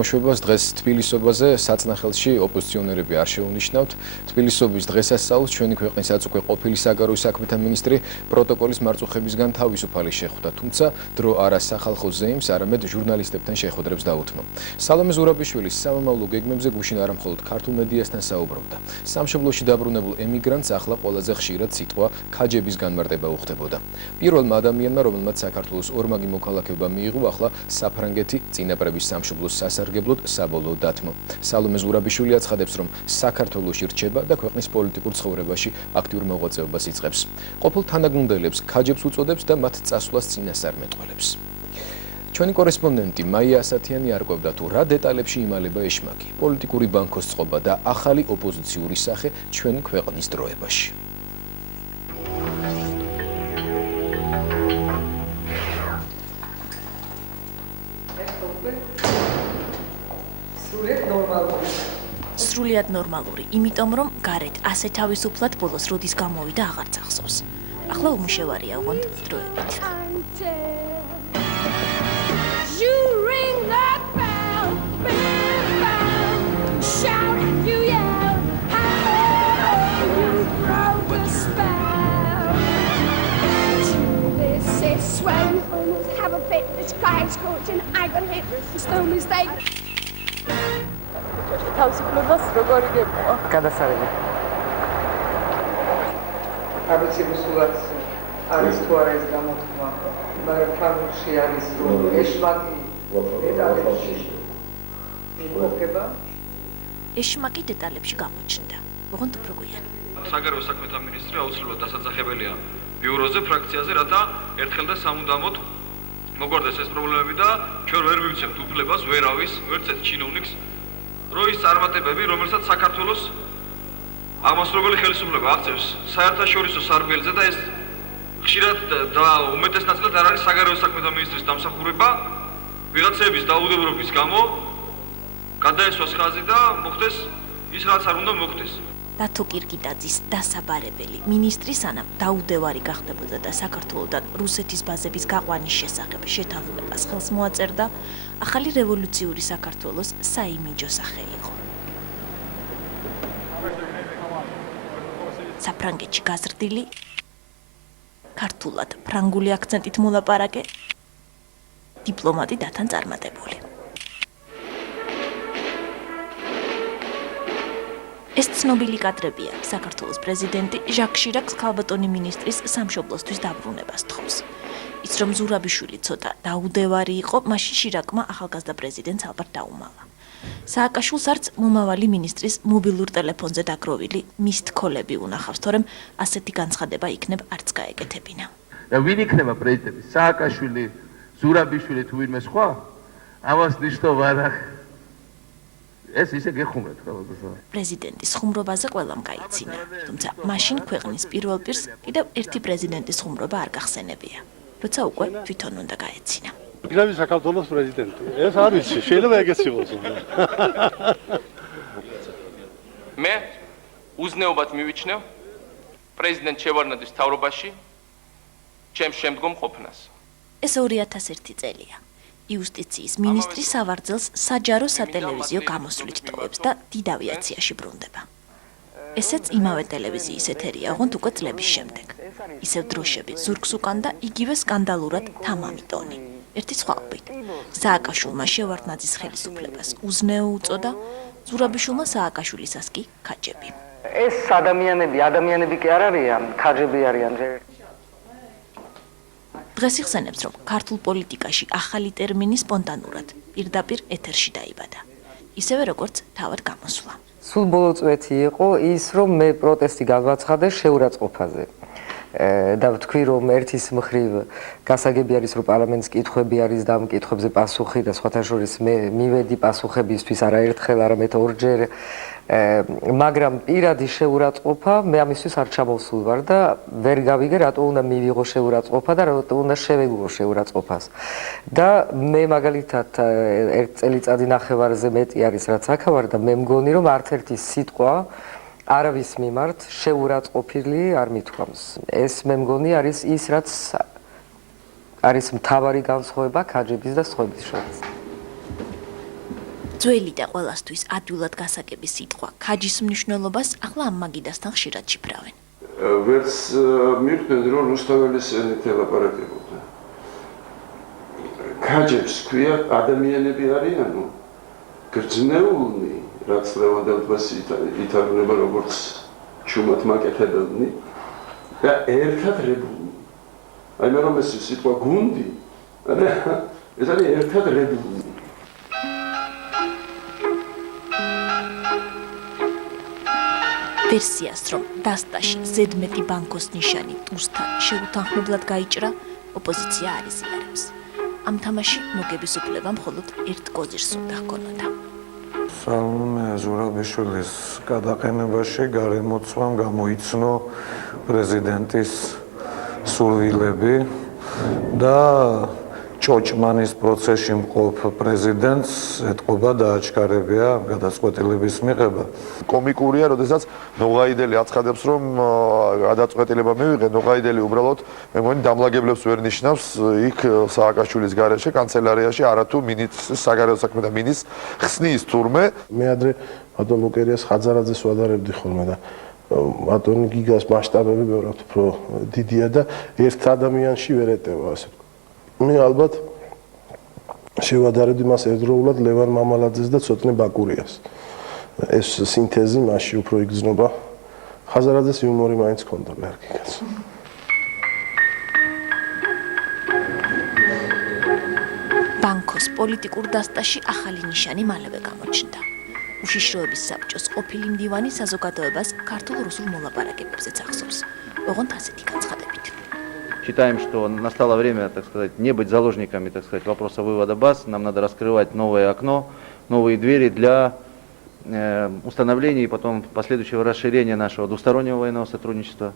მოშვებას დღეს თბილისობაზე საწნახელში ოპოზიციონერები არ შეუნიშნავთ. თბილისობის დღესასწაულს ჩვენი ქვეყნის აწუხე ყოფილი საგარეო საქმეთა მინისტრი პროტოკოლის მარწუხებისგან თავისუფალი შეხვდა, თუმცა დრო არა სახალხო ზეიმს, არამედ ჟურნალისტებთან შეხვედრებს დაუთმო. სალომე ზურაბიშვილის სამომავლო გეგმებზე გუშინ არა მხოლოდ ქართულ მედიასთან საუბრობდა. სამშობლოში დაბრუნებულ ემიგრანტს ახლა ყველაზე ხშირად სიტყვა ქაჯების განმარტება უხდებოდა. პირველმა ადამიანმა, რომელმაც საქართველოს ორმაგი მოქალაქეობა მიიღო, ახლა საფრანგეთი წინაპრების სამშობლოს სასარგებლოდ საბოლოო დათმო. სალომე ზურაბიშვილი აცხადებს, რომ საქართველოში რჩება და ქვეყნის პოლიტიკურ ცხოვრებაში აქტიურ მოღვაწეობას იწყებს. ყოფილ თანაგუნდელებს ქაჯებს უწოდებს და მათ წასვლას წინასწარმეტყველებს. ჩვენი კორესპონდენტი მაია ასათიანი არკვევდა თუ რა დეტალებში იმალება ეშმაკი, პოლიტიკური ბანკოს წყობა და ახალი ოპოზიციური სახე ჩვენი ქვეყნის დროებაში. სრულიად ნორმალური, იმიტომ რომ გარეთ ასე თავისუფლად ბოლოს როდის გამოვიდა აღარ წახსოვს. ახლა უმუშევარია ოღონდ დროებით. თავისუფლებას როგორ იგებოა? გადასარევი. არიცი სულაც არის თუ არა ეს გამოთქმა, მაგრამ ფამილში არის რომ ეშმაკი დეტალებში იმყოფება. ეშმაკი დეტალებში გამოჩნდა. ოღონდ უფრო გვიან. საგარეო საქმეთა მინისტრი აუცილებლად დასაძახებელია ბიუროზე, ფრაქციაზე, რათა ერთხელ და სამუდამოდ მოგვარდეს ეს პრობლემები და ჩვენ ვერ მივცემთ უფლებას ვერავის, ვერც ერთ ჩინოვნიკს როის წარმატებები, რომელსაც საქართველოს აღმასრულებელი ხელისუფლება აღწევს საერთაშორისო სარბიელზე და ეს ხშირად და უმეტეს ნაწილად არ არის საგარეო საქმეთა მინისტრის დამსახურება, ვიღაცების დაუდევრობის გამო გადაესვას ხაზი და მოხდეს ის, რაც არ უნდა მოხდეს. დათო კირკიტაძის დასაბარებელი მინისტრი სანამ დაუდევარი გახდებოდა და საქართველოდან რუსეთის ბაზების გაყვანის შესახებ შეთანხმებას ხელს მოაწერდა, ახალი რევოლუციური საქართველოს საიმიჯო სახე იყო. საფრანგეთში გაზრდილი, ქართულად ფრანგული აქცენტით მოლაპარაკე, დიპლომატი დათან წარმატებული. ეს ცნობილი კადრებია, საქართველოს პრეზიდენტი ჟაკ შირაკს ქალბატონი მინისტრის სამშობლოსთვის დაბრუნებას თხოვს. ის რომ ზურაბიშვილი ცოტა დაუდევარი იყო, მაშინ შირაკმა ახალგაზრდა პრეზიდენტს ალბათ დაუმალა. სააკაშვილს არც მომავალი მინისტრის მობილურ ტელეფონზე დაგროვილი მის თქოლები უნახავს, თორემ ასეთი განცხადება იქნებ არც გაეკეთებინა. და ვინ იქნება პრეზიდენტი? სააკაშვილი, ზურაბიშვილი თუ ვინმე სხვა? ამას ნიშნობა არა. ეს ისე გეხუმრეთ ხოლმე. პრეზიდენტის ხუმრობაზე ყველამ გაიცინა, თუმცა მაშინ ქვეყნის პირველ პირს კიდევ ერთი პრეზიდენტის ხუმრობა არ გახსენებია, როცა უკვე თვითონ უნდა გაეცინა. იქნები საქართველოს პრეზიდენტი. ეს არ ვიცი, შეიძლება ეგეც იყოს. მე უზნეობად მივიჩნევ პრეზიდენტ შევარდნაძის მთავრობაში ჩემს შემდგომ ყოფნას. ეს 2001 წელია. იუსტიციის მინისტრი სავარძელს საჯარო სატელევიზიო გამოსვლით ტოვებს და დიდ ავიაციაში ბრუნდება. ესეც იმავე ტელევიზიის ეთერია, ოღონდ უკვე წლების შემდეგ. ისევ დროშები ზურგს უკან და იგივე სკანდალურად თამამი ტონი. ერთი სხვაობით. სააკაშვილმა შევარდნაძის ხელისუფლებას უზნეო უწოდა, ზურაბიშვილმა სააკაშვილისას კი ქაჯები. ეს ადამიანები კი არ არიან, ქაჯები არიან. დღეს იხსენებს, რომ ქართულ პოლიტიკაში ახალი ტერმინი სპონტანურად პირდაპირ ეთერში დაიბადა. ისევე როგორც თავად გამოსვლა. სულ ბოლო წვეთი იყო ის, რომ მე პროტესტი გავაცხადე შეურაცხყოფაზე. და ვთქვი, რომ ერთის მხრივ გასაგები არის, რომ პარლამენტს კითხვები არის და ამ კითხვებზე პასუხი და სხვათა შორის მე მივედი პასუხებისთვის არაერთხელ, არამედ ორჯერ. მაგრამ პირადი შეურაცხყოფა მე ამისთვის არ ჩამოვსულ ვარ და ვერ გავიგე რატო უნდა მივიღო შეურაცხყოფა და რატო უნდა შევეგუო შეურაცხყოფას. და მე მაგალითად ერთ წელიწადი ნახევარზე მეტი არის რაც აქ ვარ და მე მგონი რომ არც ერთი სიტყვა არავის მიმართ შეურაცხყოფილი არ მithქვამს. ეს მე მგონი არის ის რაც არის მთავარი განსხვავება ქაჯების და სხვების შორის. ძველი და ყველასთვის ადვილად გასაგების სიტყვა ქაჯის მნიშვნელობას ახლა ამ მაგიდასთან ხშირად შიფრავენ. ვერც მივხვდები, რომ რუსთაველის ენით ელაპარაკებოდა. ქაჯებს ქვია ადამიანები არიანო, გრძნეულნი, რაც ლევანდელს ითარგმნება როგორც ჩუმად მაკეთებელნი და ერთად რებულნი. აი მე რომ ეს სიტყვა გუნდი, ეს არის ერთად რებულნი. ვერსიას, რომ დასტაში ზედმეტი ბანკოს ნიშანი ტუსთან შეუთანხმებლად გაიჭრა, ოპოზიცია არ იზიარებს. ამ თამაში მოგების უფლება მხოლოდ ერთ კოზირს უნდა ჰქონოდა. სალომე ზურაბიშვილის გადაყენებაში გარემოცვამ გამოიცნო პრეზიდენტის სურვილები და ჭოჭმანის პროცესში მყოფ პრეზიდენტს ეთყობა დააჩქარებია გადაწყვეტილების მიღება. კომიკურია, როდესაც ნოღაიდელი აცხადებს, რომ გადაწყვეტილება მივიღე, ნოღაიდელი უბრალოდ მე მგონი დამლაგებლებს ვერ ნიშნავს იქ სააკაშვილის გარეშე კანცელარიაში, არათუ მინისტრის საგარეო საქმეთა მინისტრს ხსნის თურმე. მე ადრე ბატონ ლუკერიას ხაძარაძეს ვადარებდი ხოლმე და ბატონ გიგას მასშტაბები ბევრად უფრო დიდია და ერთ ადამიანში ვერ ეტევა ასე. მე ალბათ შევადარებდი მას ერთდროულად ლევან მამალაძეს და ცოტნე ბაკურიას. ეს სინთეზი მასში უფრო იგრძნობა. ხაზარაძეს იუმორი მაინც ჰქონდა კარგი კაცო. ბანკოს პოლიტიკურ დასტაში ახალი ნიშანი მალევე გამოჩნდა. უშიშროების საბჭოს ყოფილი მდივანი საზოგადოებას ქართულ-რუსულ მოლაპარაკებებზეც ახსოვს. ოღონდ ასეთი განცხადებით. Считаем, что настало время, так сказать, не быть заложниками, так сказать, вопроса вывода баз. Нам надо раскрывать новое окно, новые двери для установления и потом последующего расширения нашего двустороннего военного сотрудничества.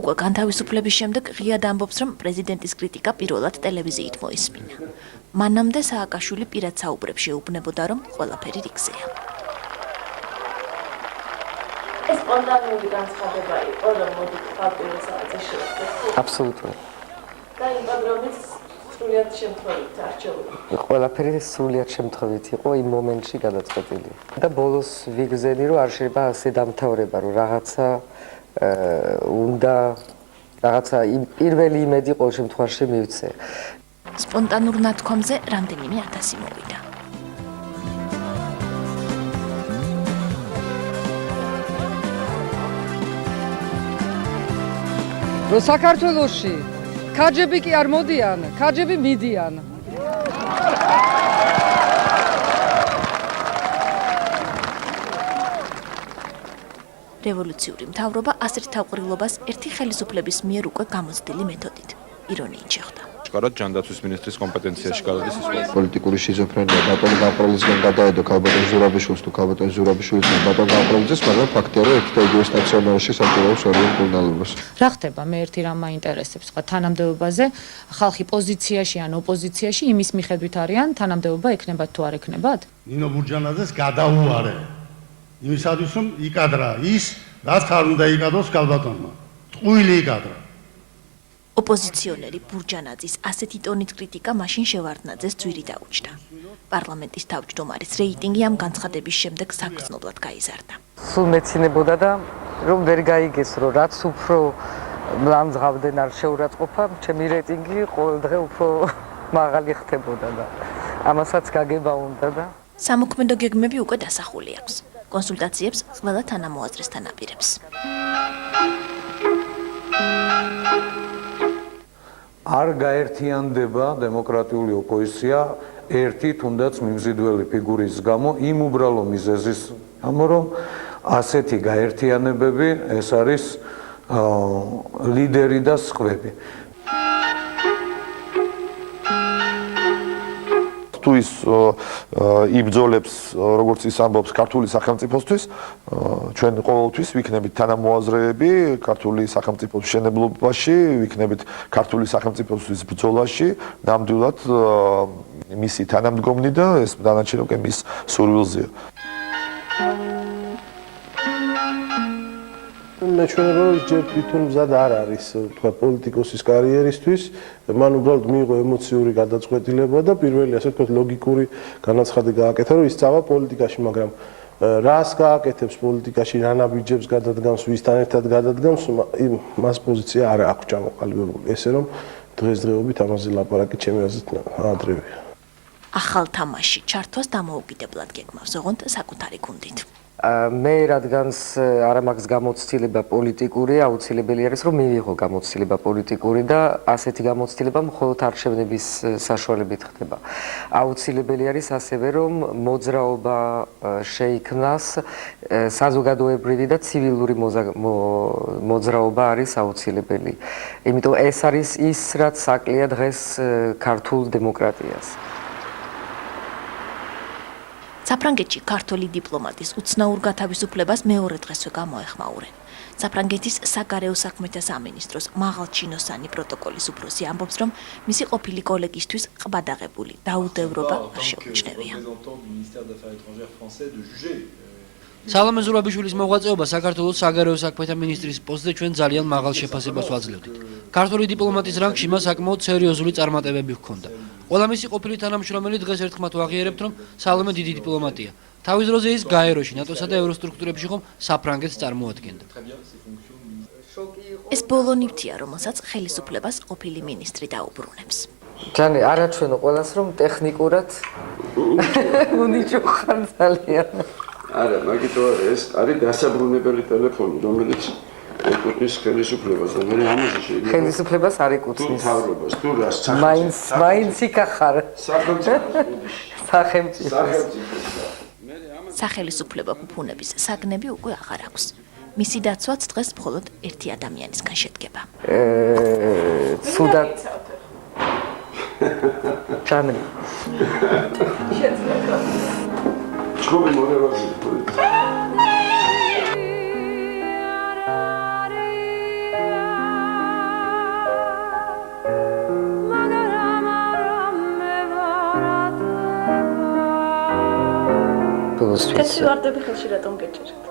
უკვე განთავისუფლების შემდეგ ღიად ამბობს, რომ პრეზიდენტის კრიტიკა პირველად ტელევიზიით მოისმინა. მანამდე სააკაშვილი პირად საუბრებში ეუბნებოდა, რომ ყველაფერი რიგზეა. ეს სპონტანური განცხადება იყო, რომ მოდით ფაქტიურ საათზე შევხვდეთ. აბსოლუტურად. და იმ პროგრამის სრულიად შემთხვევით არჩეული. ყველაფერი სრულიად შემთხვევით იყო იმ მომენტში გადაწყვეტილი. და ბოლოს ვიგზელი, რომ არ შეიძლება ასე დამთავრება, რომ რაღაცა უნდა რაღაცა პირველი იმედი ყოველ შემთხვევაში მივცე. სპონტანურ ნათქვამზე რამდენიმე ათასი მოვიდა. რომ საქართველოში ქაჯები კი არ მოდიან, ქაჯები მიდიან. რევოლუციური მთავრობა ასეთ თავყრილობას ერთი ხელისუფლების მიერ უკვე გამოცდილი მეთოდით ირონიით შეხვდა. შკარად ჯანდაცვის მინისტრის კომპეტენციაში გადადის ის ყველა. პოლიტიკური შიზოფრენია ბატონ გამყრელისგან გადაედო ქალბატონ ზურაბიშვილს თუ ქალბატონ ზურაბიშვილისგან ბატონ გამყრელიძეს, მაგრამ ფაქტია, რომ ერთ და იგივე სტაციონარში საჭიროებს ორივე მკურნალობას. რა ხდება, მე ერთი რამ მაინტერესებს, ხა თანამდებობაზე ხალხი პოზიციაში ან ოპოზიციაში იმის მიხედვით არიან, თანამდებობა ექნებათ თუ არ ექნებათ? ნინო ბურჯანაძეს გადაუარე. იმისათვის რომ იკადრა ის, რაც არ უნდა იკადროს ქალბატონმა. ტყუილი იკადრა. ოპოზიციონერი ბურჯანაძის ასეთი ტონით კრიტიკა მაშინ შევარდნაძეს ძვირი დაუჭდა. პარლამენტის თავმჯდომარის რეიტინგი ამ განცხადების შემდეგ საგრძნობლად გაიზარდა. სულ მეცინებოდა და რომ ვერ გაიგეს, რომ რაც უფრო მლამძღავდნენ არ შეურაცხყოფა, ჩემი რეიტინგი ყოველ დღე უფრო მაღალი ხდებოდა და ამასაც გაგება უნდა და სამოქმედო გეგმები უკვე დასახული აქვს. კონსულტაციებს ყველა თანამოაზრესთან აპირებს. არ გაერთიანდება დემოკრატიული ოპოზიცია ერთი თუნდაც მიმზიდველი ფიგურის გამო იმ უბრალო მიზეზის გამო, რომ ასეთი გაერთიანებები ეს არის ლიდერი და სხვები. თუ ის იბრძოლებს, როგორც ის ამბობს, ქართული სახელმწიფოსთვის, ჩვენ ყოველთვის ვიქნებით თანამოაზრეები ქართული სახელმწიფოს მშენებლობაში, ვიქნებით ქართული სახელმწიფოსთვის ბრძოლაში, ნამდვილად მისი თანამდგომნი და ეს დანარჩენი უკვე მის სურვილზეა. მეჩვენება რომ ჯერ თვითონ მზად არ არის თქვა პოლიტიკოსის კარიერისთვის, მან უბრალოდ მიიღო ემოციური გადაწყვეტილება და პირველი ასე ვთქვათ ლოგიკური განაცხადი გააკეთა რომ ისწავლა პოლიტიკაში, მაგრამ რას გააკეთებს პოლიტიკაში, რა ნაბიჯებს გადადგამს, ვისთან ერთად გადადგამს, მას პოზიცია არ აქვს ჩამოყალიბებული. ესე რომ დღესდღეობით ამაზე ლაპარაკი ჩემი აზრით ადრევია. ახალ თამაში ჩართვას დამოუკიდებლად გეგმავს, ოღონდ საკუთარი გუნდით. მე რადგანს არა მაქვს გამოცდილება პოლიტიკური, აუცილებელი არის რომ მივიღო გამოცდილება პოლიტიკური და ასეთი გამოცდილება მხოლოდ არჩევნების საშუალებით ხდება. აუცილებელი არის ასევე რომ მოძრაობა შეიქმნას, საზოგადოებრივი და ცივილური მოძრაობა არის აუცილებელი. იმიტომ ეს არის ის, რაც საკლია დღეს ქართულ დემოკრატიას. საფრანგეთში ქართული დიპლომატის უცნაურ გათავისუფლებას მეორე დღესვე გამოეხმაურენ. საფრანგეთის საგარეო საქმეთა სამინისტროს მაღალჩინოსანი პროტოკოლის უფროსი ამბობს, რომ მისი ყოფილი კოლეგისთვის ყბადაღებული დაუდევრობა არ შეუმჩნევია. სალომე ზურაბიშვილის მოღვაწეობა საქართველოს საგარეო საქმეთა მინისტრის პოსტზე ჩვენ ძალიან მაღალ შეფასებას ვაძლევდით. ქართული დიპლომატის რანგში მას საკმაოდ სერიოზული წარმატებები ჰქონდა. ყველა მისი ყოფილი თანამშრომელი დღეს ერთხმად ვაღიარებთ, რომ სალომე დიდი დიპლომატია. თავის დროზე ის გაეროში, ნატოსა და ევროსტრუქტურებში ხომ საფრანგეთს წარმოადგენდა. ეს ბოლო ნივთია, რომელსაც ხელისუფლებას ყოფილი მინისტრი დაუბრუნებს. ჯანი, არაჩვენო ყველას რომ ტექნიკურად უნიჭუხარ ძალიან. არა, მაგითო ეს არის დასაბრუნებელი ტელეფონი, რომელიც ეკუთვნის ხელისუფლებას და მე ამაზე შეიძლება ხელისუფლებას არ ეკუთვნის. თუ თავრობას, თუ რას მაინც იქახარ. სახელმწიფო. სახელისუფლებო ფუფუნების საგნები უკვე აღარ აქვს. მისი დაცვაც დღეს მხოლოდ ერთი ადამიანისგან შედგება. ცუდად. ჩამი. ჩხუბი მორევაზი თეთრი ვარდები ხელში რატომ გეჭერეთ?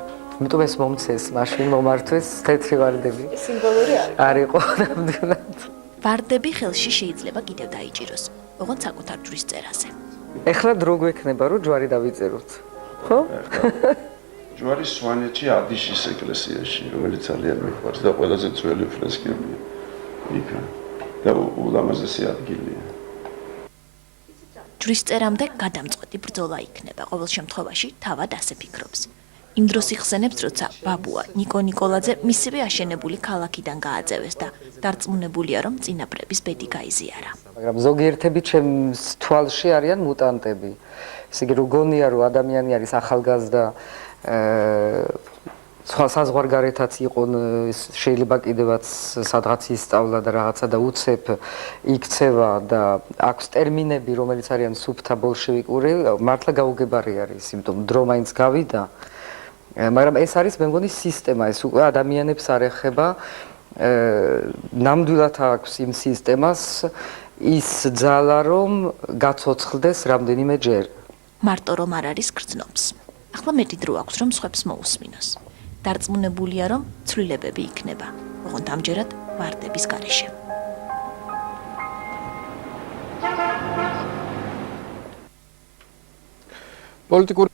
იმიტომ ეს მომცეს, მაშინ მომართვეს თეთრი ვარდები. სიმბოლური არის. არ იყო ნამდვილად. ვარდები ხელში შეიძლება კიდევ დაიჭიროს, ოღონდ საკუთარ ჯვრის წერაზე. ეხლა დრო გვექნება, რომ ჯვარი დავიწეროთ. ხო? ჯვარი სვანეთში ადიშის ეკლესიაში, რომელიც ძალიან მიყვარს და ყველაზე ძველი ფრესკებია. იქ და ულამაზესი ადგილია. ჯვრის წერამდე გადამწყვეტი ბრძოლა იქნება, ყოველ შემთხვევაში თავად ასე ფიქრობს. იმ დროს იხსენებს, როცა ბაბუა ნიკო ნიკოლაძე მისივე აშენებული ქალაქიდან გააძევეს და დარწმუნებულია, რომ წინაპრების ბედი გაიზიარა. მაგრამ ზოგიერთები ჩემს თვალში არიან მუტანტები. ესე იგი, რომ გონია, რომ ადამიანი არის ახალგაზრდა, სხვა საზღვარგარეთაც იყონ, შეიძლება კიდევაც სადღაც ისწავლა და რაღაცა და უცებ იქცევა და აქვს ტერმინები, რომელიც არიან სუფთა ბოლშევიკური, მართლა გაუგებარი არის, იმიტომ დრო მაინც გავიდა. მაგრამ ეს არის მე მგონი სისტემა, ეს უკვე ადამიანებს არ ეხება. ნამდვილად აქვს იმ სისტემას ის ძალა, რომ გაცოცხლდეს რამდენიმე ჯერ. მარტო რომ არ არის გრძნობს. ახლა მეტი დრო აქვს, რომ სხვებს მოусმინოს. დარწმუნებულია, რომ ცვლილებები იქნება, ოღონდ ამჯერად ვარდების გარეშე. პოლიტიკური